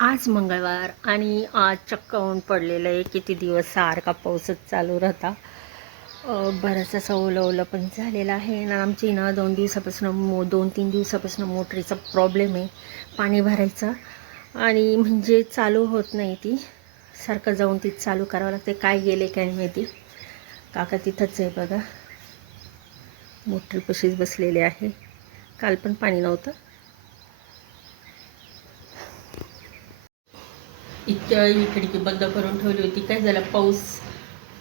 आज मंगळवार आणि आज चक्क ऊन पडलेलं आहे. किती दिवस सारखा पाऊसच चालू राहता. बरंच असं ओलं ओलं पण झालेलं आहे. ना आमची ना दोन दिवसापासून मो दोन तीन दिवसापासून मोटरीचा प्रॉब्लेम आहे. पाणी भरायचा. आणि म्हणजे चालू होत नाही ती. सारखं जाऊन ती चालू करावं लागते. काय गेले काय माहिती. काका तिथंच आहे बघा. मोटरीपाशीच बसलेले आहे. काल पण पाणी नव्हतं. इतक्या ही खिडकी बंद करून ठेवली होती. काय झालं? पाऊस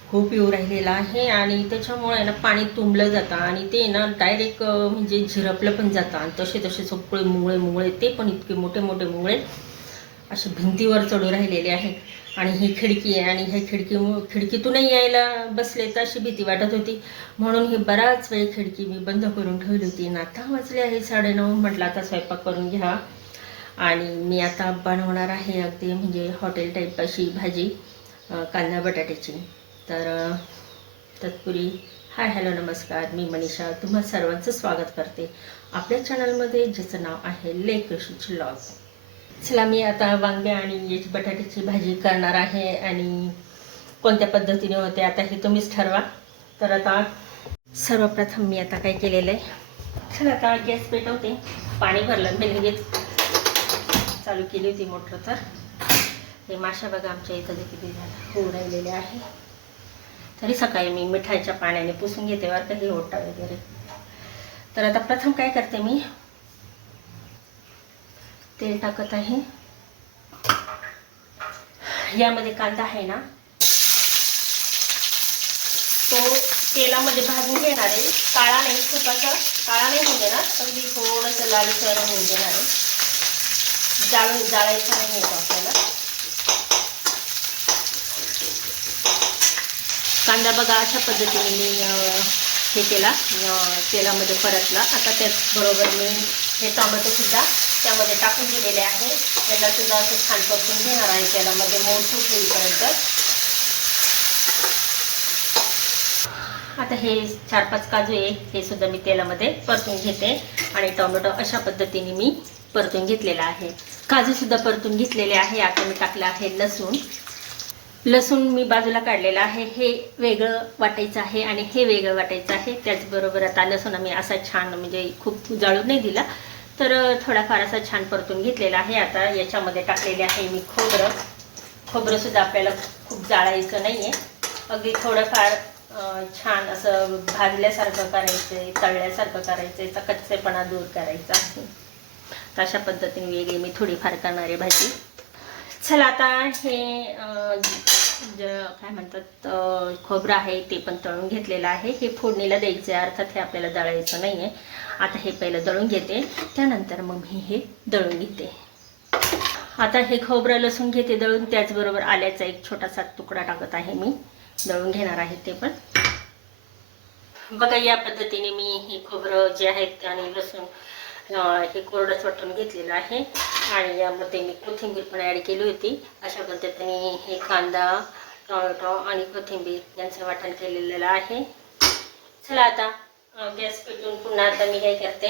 खूप येऊ राहिलेला आहे आणि त्याच्यामुळे ना पाणी तुंबलं जातं आणि ते ना डायरेक्ट म्हणजे झिरपलं पण जातं. आणि तसे तसे सगळे मुंगळे मुंगळे ते पण इतके मोठे मोठे मुंगळे असे भिंतीवर चढू राहिलेले आहेत. आणि ही खिडकी आहे आणि ह्या खिडकी खिडकीतूनही यायला बसले तर अशी भीती वाटत होती. म्हणून ही बराच वेळ खिडकी मी बंद करून ठेवली होती. आणि आता वाजले आहे साडेनऊ. म्हटलं आता स्वयंपाक करून घ्या. आणि मी आता बनवणार आहे अगदी म्हणजे हॉटेल टाईप अशी भाजी कांदा बटाट्याची. तर तत्पुरी. हाय हॅलो नमस्कार. मी मनीषा. तुम्हा सर्वांचं स्वागत करते. आपल्या चॅनलमध्ये ज्याचं नाव आहे ले ऋषीची लॉग. चला मी आता वांगे आणि याची बटाट्याची भाजी करणार आहे आणि कोणत्या पद्धतीने होते आता हे तुम्हीच ठरवा. तर आता सर्वप्रथम मी आता काय केलेलं आहे? चला आता गॅस पेटवते. पाणी भरलं मी लगेच. चालू केली होती मोटर तर. हे माशा बघा आमच्या इथं जे किती झालं होऊ राहिलेले आहे. तरी सकाळी मी मिठाईच्या पाण्याने पुसून घेते बरं का हे ओटा वगैरे. तर आता प्रथम काय करते मी तेल टाकत आहे. यामध्ये कांदा आहे ना तो तेलामध्ये भाजून घेणार आहे. काळा नाही खूप असा काळा नाही होऊन देणार अगदी थोडंसं लालसर होऊन देणार आहे. जाळून जाळायचं नाही येतो आपल्याला कांदा बघा अशा पद्धतीने मी हे केला. तेलामध्ये परतला. आता त्याचबरोबर मी हे टोमॅटो सुद्धा त्यामध्ये टाकून दिलेले आहे. त्याला सुद्धा असं छान परतून घेणार आहे. तेलामध्ये मऊ सूट होईपर्यंत आता हे चार पाच काजू आहे हे सुद्धा मी तेलामध्ये परतून घेते. आणि टोमॅटो अशा पद्धतीने मी परतून घेतलेला आहे. काजू सुद्धा परतून घेतलेले आहे. आता मी टाकलं आहे लसूण. लसूण मी बाजूला काढलेलं आहे. हे वेगळं वाटायचं आहे आणि हे वेगळं वाटायचं आहे. त्याचबरोबर आता लसूण आम्ही असा छान म्हणजे खूप जाळून नाही दिला. तर थोडाफार असा छान परतून घेतलेला आहे. आता याच्यामध्ये टाकलेले आहे मी खोबरं. खोबरं सुद्धा आपल्याला खूप जाळायचं नाही आहे अगदी थोडंफार छान असं भाजल्यासारखं करायचं आहे तळल्यासारखं करायचं आहे कच्चेपणा दूर करायचा आहे. तर अशा पद्धतीने वेगळी मी थोडीफार करणार आहे भाजी. चला आता हे ज काय म्हणतात खोबरं आहे ते पण तळून घेतलेलं आहे. हे फोडणीला द्यायचं आहे अर्थात हे आपल्याला दळायचं नाही आहे आता हे पहिलं दळून घेते. त्यानंतर मग मी हे दळून घेते. आता हे खोबरं लसूण घेते दळून. त्याचबरोबर आल्याचा एक छोटासा तुकडा टाकत आहे मी. दळून घेणार आहे ते पण. बघा या पद्धतीने मी हे खोबरं जे आहेत आणि लसूण हे कोरडंच वाटून घेतलेलं आहे. आणि यामध्ये मी कोथिंबीर पण ॲड केली होती. अशा पद्धतीने हे कांदा टोमॅटो आणि कोथिंबीर यांचं वाटण केलेलं आहे. चला आता गॅस पेटून पुन्हा आता मी काय करते.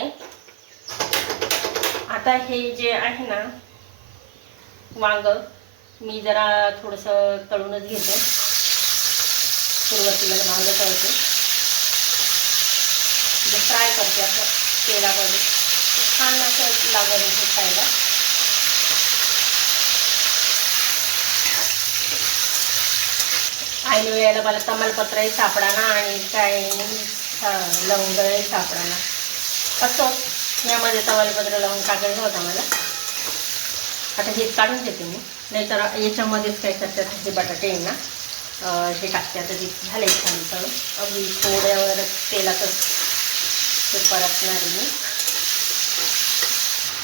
आता हे जे आहे ना वांग मी जरा थोडंसं तळूनच घेते. सुरुवातीला वांग तळते. म्हणजे फ्राय करते असं तेलामध्ये. छान असं लागत आहे खायला. ऐन वेळेला मला तमालपत्रही सापडाना आणि काय सा- लवंगही सापडाना. असं. यामध्ये तमालपत्र लावून टाकायचं होता मला. आता हे काढून घेते मी. नाहीतर याच्यामध्येच काय करतात हे बटाटे ना हे टाकते. आता ते झाले छान तळून अगदी थोड्यावर तेलातच ते परतणार आहे मी.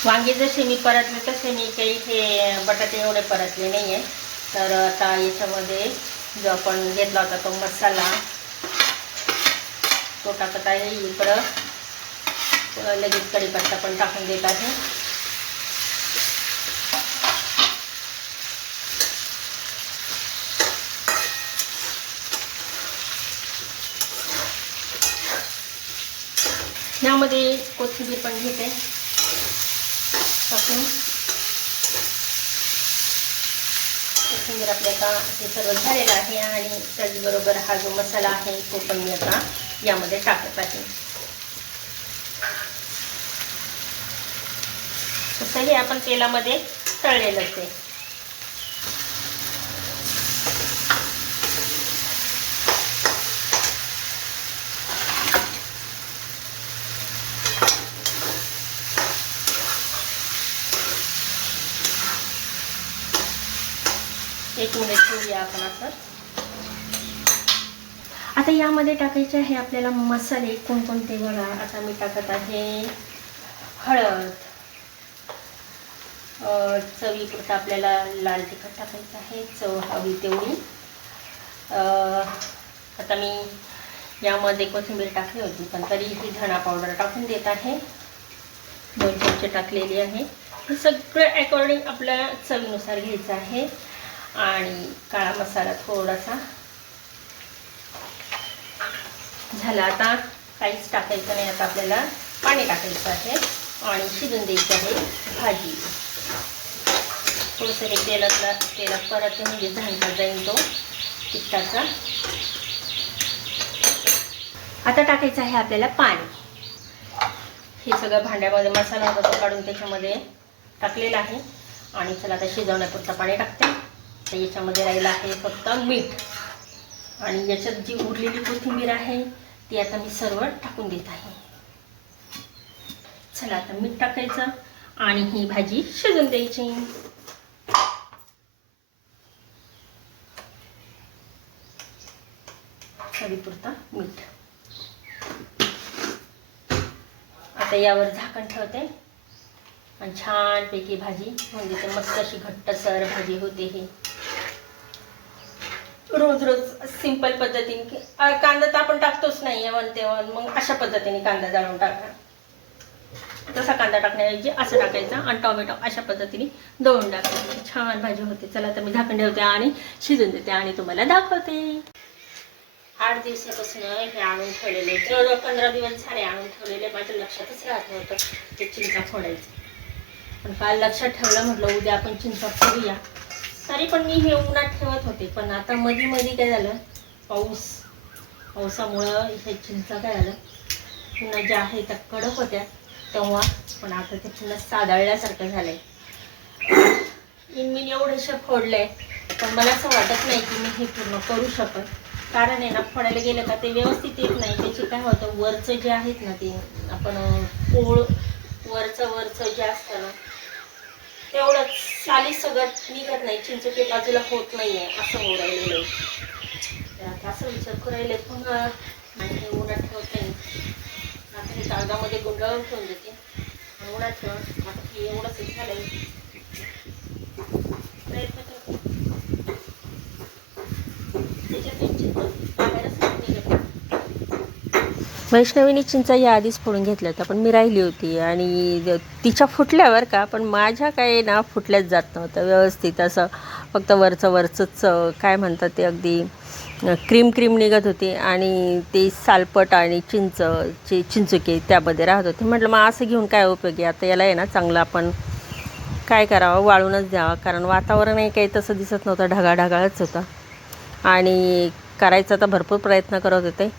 वांगे जसे मी परतले तसे मी काही हे बटाटे एवढे परतले नाही आहे तर आता याच्यामध्ये जो आपण घेतला होता तो मसाला तो टाकत आहे. इकडं लगेच कढीपत्ता पण टाकून देत आहे. यामध्ये कोथिंबीर पण घेते टाकून कोथिंबीर आपल्या आता हे सर्व झालेलं आहे आणि त्याचबरोबर हा जो मसाला आहे तो पण मी आता यामध्ये टाकत आहे. तसंही आपण तेलामध्ये तळलेलं असते एक मिनिट ठेवूया आपण असं आता यामध्ये टाकायचे आहे आपल्याला मसाले कोणकोणते बघा. आता मी टाकत आहे हळद. अं, आपल्याला लाल तिखट टाकायचं आहे चव हवी तेवढी. आता मी यामध्ये कोथिंबीर टाकली होती पण तरीही धणा पावडर टाकून देत आहे. दोन चमचे टाकलेली आहे. हे सगळं अकॉर्डिंग आपल्या चवीनुसार घ्यायचं आहे. आणि काळा मसाला थोडासा. झाला आता काहीच टाकायचं नाही आता आपल्याला पाणी टाकायचं आहे आणि शिजून द्यायचं आहे भाजी. थोडंसं हे तेलातला तेलात परत म्हणजे झाला जाईल तो तिखटाचा आता टाकायचं आहे आपल्याला पाणी. हे सगळं भांड्यामध्ये मसाला होता तो काढून त्याच्यामध्ये टाकलेला आहे. आणि चला आता शिजवण्यापुरतं पाणी टाकते. तर याच्यामध्ये राहिलं आहे फक्त मीठ. आणि याच्यात जी उरलेली कोथिंबीर आहे ती आता मी सर्व टाकून देत आहे. चला आता मीठ टाकायचं आणि ही भाजी शिजून द्यायची. चवीपुरता मीठ. आता यावर झाकण ठेवते. आणि छानपैकी भाजी म्हणजे मस्त अशी घट्टसर भाजी होते ही. रोज रोज सिंपल पद्धतीने कांदा तर आपण टाकतोच नाही वन तेवण मग अशा पद्धतीने कांदा जाळून टाकणार तसा कांदा टाकण्याऐवजी असं टाकायचं आणि टोमॅटो अशा पद्धतीने दळून टाकायचं छान भाजी होते. चला तर मी झाकण ठेवते आणि शिजून देते आणि तुम्हाला दाखवते. आठ दिवसापासून हे आणून ठेवलेले जवळजवळ पंधरा दिवस झाले आणून ठेवलेले. माझ्या लक्षातच राहत नव्हतं ते चिंचा फोडायचं. पण काल लक्षात ठेवलं म्हटलं उद्या आपण चिंचा फोडूया. तरी पण मी हे उन्हात ठेवत होते. पण आता मध्ये मध्ये काय झालं पाऊस पावसामुळं हे चिंचा काय झालं पुन्हा ज्या आहे त्या कडक होत्या तेव्हा पण आता ते पुन्हा सादळल्यासारखं झालंय. इन मी एवढेसे फोडले पण मला असं वाटत नाही की मी हे पूर्ण करू शकत. कारण आहे ना फोडायला गेलं का ते व्यवस्थित येत नाही. त्याचे काय होतं वरचं जे आहेत ना ते आपण पोळ वरचं वरचं जे असतं ना तेवढंच साली सगळं निघत नाही. चिंचुके बाजूला होत नाहीये. असं होऊ राहिलेलं आहे. आता असं विचार करायला पुन्हा आणि हे उन्हात नाही आता हे कागदामध्ये गुंडाळून ठेवून देते. उन्हा उन्हात आता हे एवढंच हे झालंय प्रयत्न करते त्याच्यातून चिंच बाहेरच निघत नाही. वैष्णवीने चिंचा या आधीच फोडून घेतल्या होत्या पण मी राहिली होती आणि तिच्या फुटल्यावर का पण माझ्या काही ना फुटल्याच जात नव्हतं व्यवस्थित असं फक्त वरचं वरचंच काय म्हणतात ते अगदी क्रीम क्रीम निघत होती आणि ते सालपट आणि चिंच चे चिंचुके त्यामध्ये राहत होते. म्हटलं मग असं घेऊन काय उपयोगी? आता याला आहे ना चांगलं आपण काय करावं? वाळूनच द्यावं कारण वातावरणही काही तसं दिसत नव्हतं ढगाढगाळच होतं. आणि करायचा तर भरपूर प्रयत्न करत होते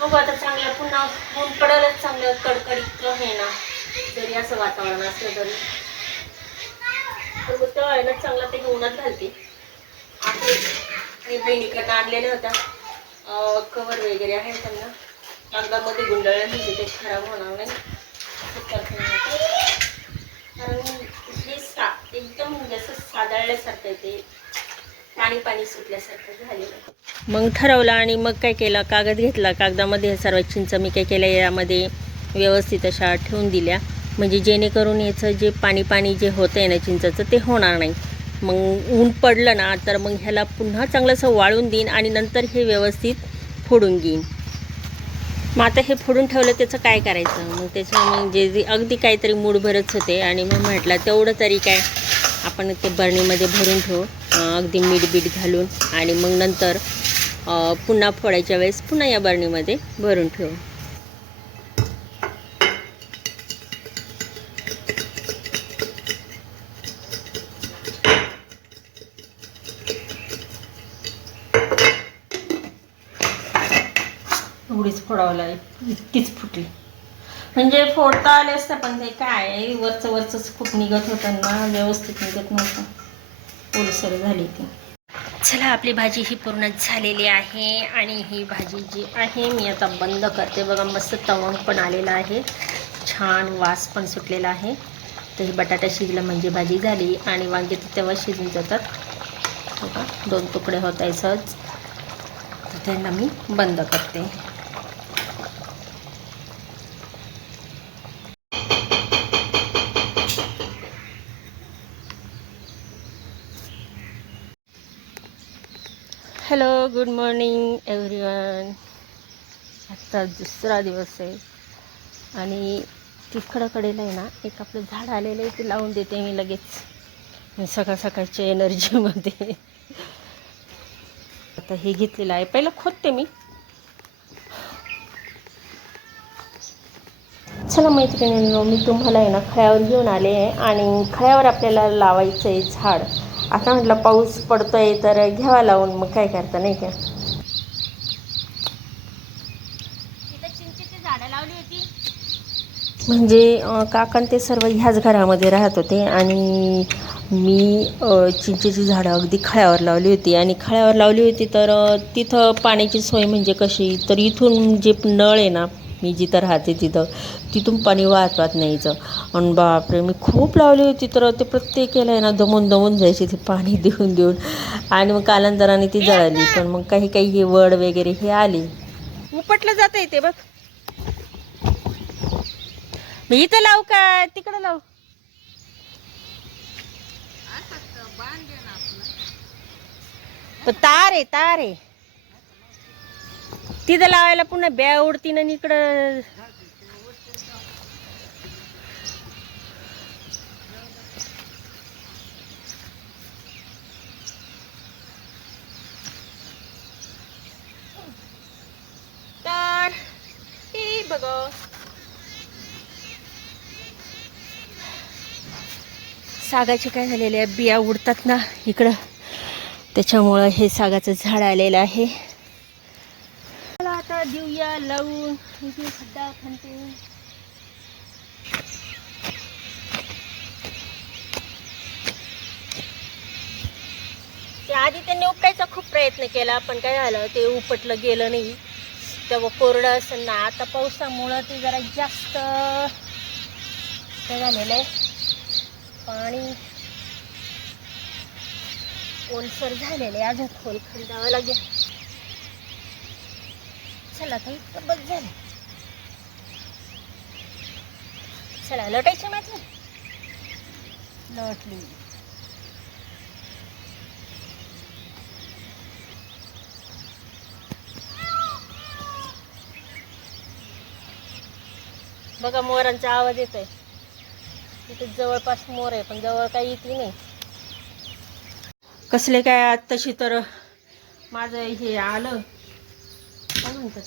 बघू आता चांगलं पुन्हा ऊन पडेलच चांगलं कडकडीत हे ना जरी असं वातावरण असलं तरी. पण मग तेव्हा आहे चांगला ते उन्हात घालते. आहे आणि बहिणीकडनं आणलेल्या होत्या. कवर वगैरे आहे त्यांना. कागदामध्ये गुंडाळ्या म्हणजे ते खराब होणार नाही. कारण सा एकदम म्हणजे असं आहे ते. पाणी पाणी सुटल्यासारखं झालेलं मग ठरवलं आणि मग काय केलं? कागद घेतला. कागदामध्ये सर्व चिंच मी काय केलं यामध्ये व्यवस्थित अशा ठेवून दिल्या. म्हणजे जेणेकरून याचं जे पाणी पाणी जे होतं आहे ना चिंचाचं ते होणार नाही. मग ऊन पडलं ना तर मग ह्याला पुन्हा चांगलंसं वाळून देईन आणि नंतर हे व्यवस्थित फोडून घेईन. मग आता हे फोडून ठेवलं त्याचं काय करायचं? मग त्याचं जे जे अगदी काहीतरी मूडभरच होते आणि मग म्हटलं तेवढं तरी काय आपण ते बरणीमध्ये भरून ठेवू अगदी मीठ बीठ घालून आणि मग नंतर पुन्हा फोडायच्या वेळेस पुन्हा या बरणीमध्ये भरून ठेवू. एवढीच फोडावं लागेल इतकीच फुटली. म्हणजे फोडता आले असते पण ते काय वरचं वरचंच खूप निघत होतं ना व्यवस्थित निघत नव्हतं. ओलसर झाली ती. चला आपली भाजी ही पूर्ण झालेली आहे आणि ही भाजी जी आहे मी आता बंद करते. बघा मस्त तवंग पण आलेला आहे. छान वास पण सुटलेला आहे. तर ही बटाटा शिजला म्हणजे भाजी झाली आणि वांगे तर तेव्हा शिजून जातात. बघा दोन तुकडे होत सहज. तर त्यांना मी बंद करते. हॅलो गुड मॉर्निंग एव्हरीवन आत्ता दुसरा दिवस आहे. आणि तिकडंकडेलं आहे ना एक आपलं झाड आलेलं आहे ते लावून देते मी लगेच. सकाळ सकाळच्या एनर्जीमध्ये आता हे घेतलेलं आहे. पहिलं खोदते मी. चला मैत्रिणींनो मी तुम्हाला आहे ना खळ्यावर घेऊन आले आहे. आणि खळ्यावर आपल्याला लावायचं आहे झाड. आता म्हटलं पाऊस पडतोय तर घ्यावा लावून मग काय करता नाही का? झाडं लावली होती. म्हणजे अं, काकां ते सर्व ह्याच घरामध्ये राहत होते आणि मी चिंचेची झाडं अगदी खळ्यावर लावली होती आणि खळ्यावर लावली होती तर तिथं पाण्याची सोय म्हणजे कशी? तर इथून जे नळ आहे ना मी जिथं राहते तिथं तिथून पाणी वाहत वाहत न्यायचं. आणि बापरे मी खूप लावली होती तर ते प्रत्येक आहे ना दमून दमून जायचे ते पाणी देऊन देऊन. आणि मग कालांतराने ती जळाली पण मग काही काही हे वड वगैरे हे आले. उपटलं जात ते बघ. मी इथं लावू का? तिकडं लावू. तार आहे तार आहे. तिथं लावायला पुन्हा ब्या उडतीन आणि इकडं. तर हे बघा. सागाचे काय झालेले आहे? बिया उडतात ना इकडं. त्याच्यामुळं हे सागाचं झाड आलेलं आहे मला आता देऊया लावून खड्डा खणते. ते आधी त्यांनी उपटायचा खूप प्रयत्न केला पण काय झालं ते उपटलं गेलं नाही. तेव्हा कोरडं असेल ना आता पावसामुळं ते जरा जास्त काय झालेलं आहे. पाणी ओलसर झालेले अजून खोल खंडावं लागेल. चला काही बघ झालं. चला लोटायची माझी लटली. बघा मोरांचा आवाज येतोय. इथे जवळपास मोर आहे पण जवळ काही येते नाही. कसले काय आत्ताशी तर माझं हे आलं. काय म्हणतात?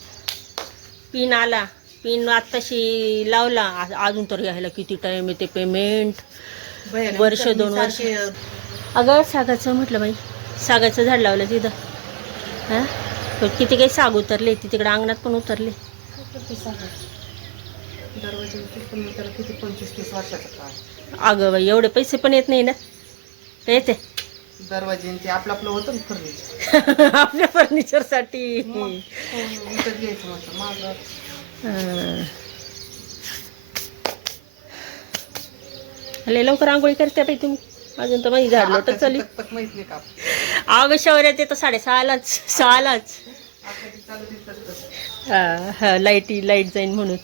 पिन आला. पिन आत्ताशी लावला. आ- अजून तर यायला किती टाइम येते पेमेंट वर्ष दोन वर्ष. अगं सागाचं म्हटलं बाई. सागाचं झाड लावलं तिथं. हां? पण किती काही साग उतरले ती तिकडं अंगणात पण उतरले. दरवाजे त्याला किती पंचवीस तीस वर्षाचा काळ अगं बाई एवढे पैसे पण येत नाही ना. ते येते. दरवाजे आपलं आपलं होतं ना फर्निचर आपल्या फर्निचरसाठी विकत घ्यायचं म्हटलं. माझं लय लवकर आंघोळी करते बाई तुम्ही. अजून तर माझी झाड लोटच नाही का अगं शौर्यात येतं साडेसहालाच सहालाच. चालू हा हा लाईटी लाइट जाईन म्हणून.